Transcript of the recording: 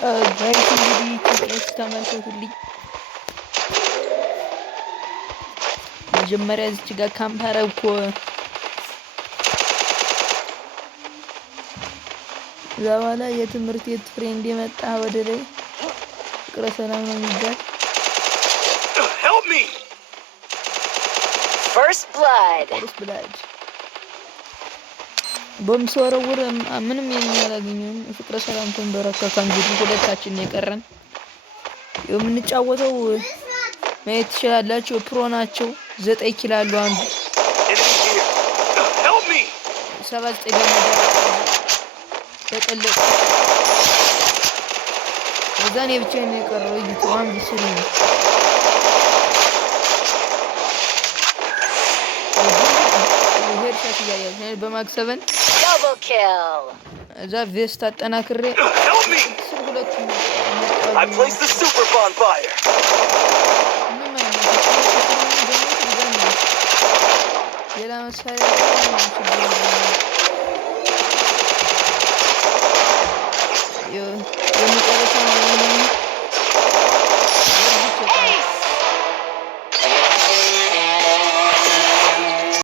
ጋይስ እንግዲህ ቲኤስ ተመልከቱልኝ። መጀመሪያ እዚች ጋር ካምፕ አረግኩ። እዛ በኋላ የትምህርት ቤት ፍሬንድ የመጣ ወደ ላይ ፍቅረ ሰላም ነው የሚባል First blood. ቦምብ ሲወረውር ምንም የሚያላገኘውን ፍቅረ ሰላም ተንበረከከ። እንግዲህ ሁለታችን የቀረን የምንጫወተው ማየት ትችላላችሁ። ፕሮ ናቸው። 9 ኪሎ አለው አንዱ 79 ደግሞ ተቀለጠ። እዛኔ ብቻዬን ነው የቀረው። ይቷን ቢስሪ ነው ሄድሻት እያያዝ በማክሰበን Double kill. እዛ ቬስት አጠናክሬ ሁለቱም I placed the super bonfire. ሌላ መሳሪያ